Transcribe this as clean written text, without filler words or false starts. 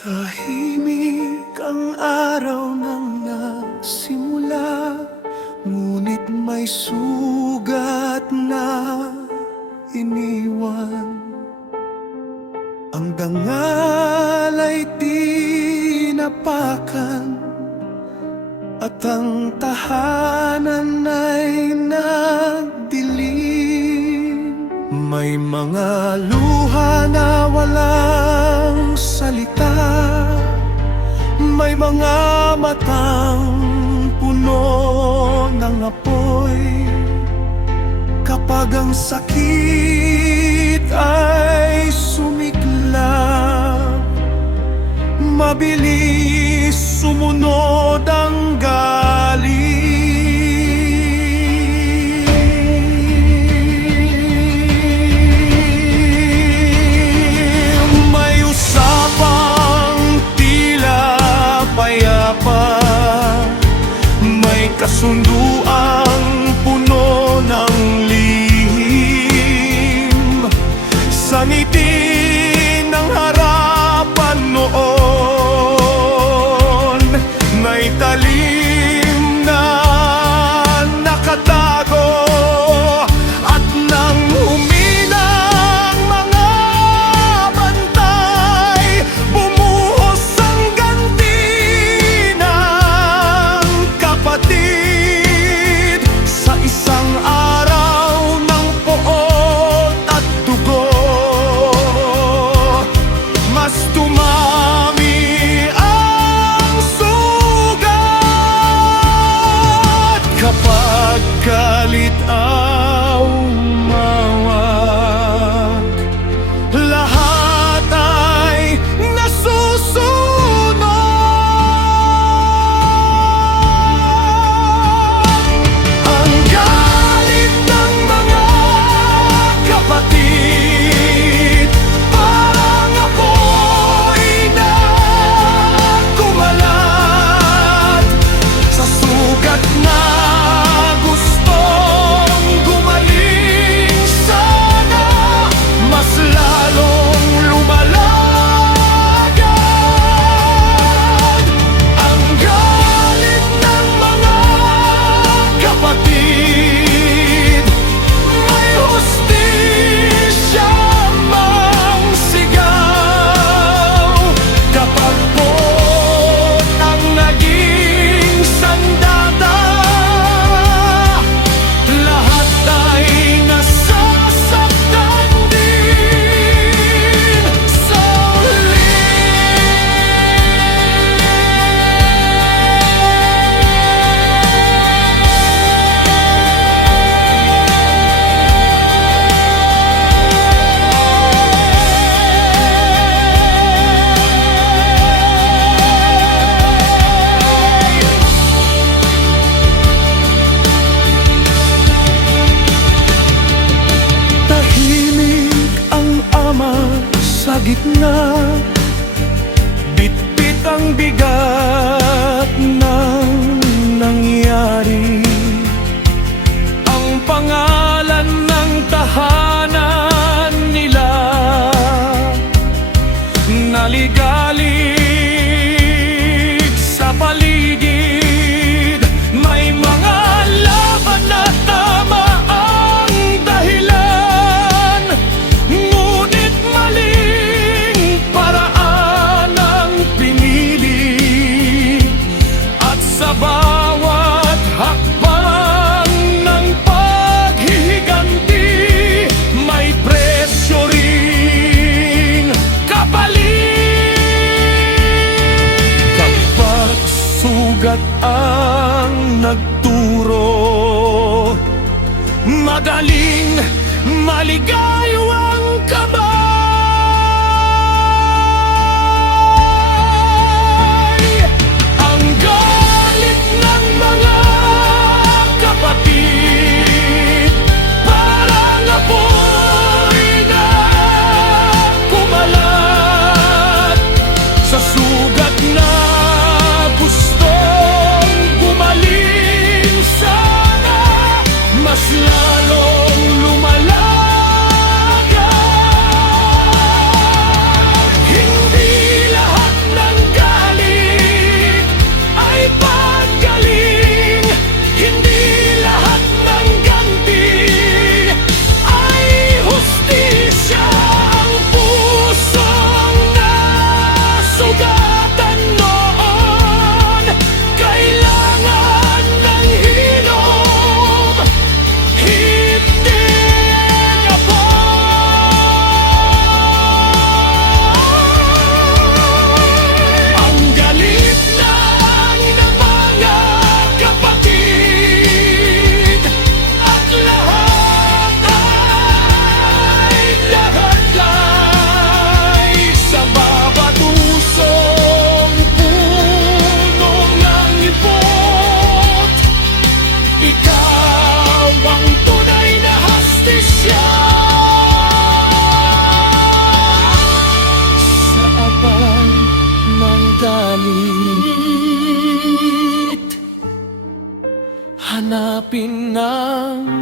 Tahimik ang araw nang nagsimula, ngunit may sugat na iniwan. Ang dangal ay tinapakan, at ang tahanan ay nagdilim. May mga luha na walang salita, may mga matang puno ng apoy. Kapag ang sakit ay sumiklab, mabilis sumunod ang galing. May usapang tila payapa, may kasunduang puno ng lihim. Sa ngiti ng harapan noon, may talim na nakatago. At nang humina ang mga bantay, bumuhos ang ganti ng kapatid. Sa isang araw ng poot at dugo, mas tumami ang sugat. Kapag galit ang umawak, lahat ay nasusunog. Ang galit ng mga kapatid, parang apoy na kumalat sa sugat na gustong gumaling. Sana mas lalong lumalagad. Ang galit ng mga kapatid, may hustisya mang sigaw. Kapag pot ang naging sandata, lahat ay nasasaktan din sa huli. Tahimik ang ama sa gitna, bitbit ang bigat ng nangyari. Ang pangalan ng tahanan nila naligalig sa paligid. May mga laban na tama ang dahilan, ngunit maling paraan ang pinili. At sa bawat hakbang ng paghihiganti, may presyo ring kapalit. Kapag sugat ang nagturo, madaling maligayo ang kamay. Ang galit ng mga kapatid, parang apoy na kumalat sa sugat na gustong gumaling. Sana mas lalong lumalaga. usapin ng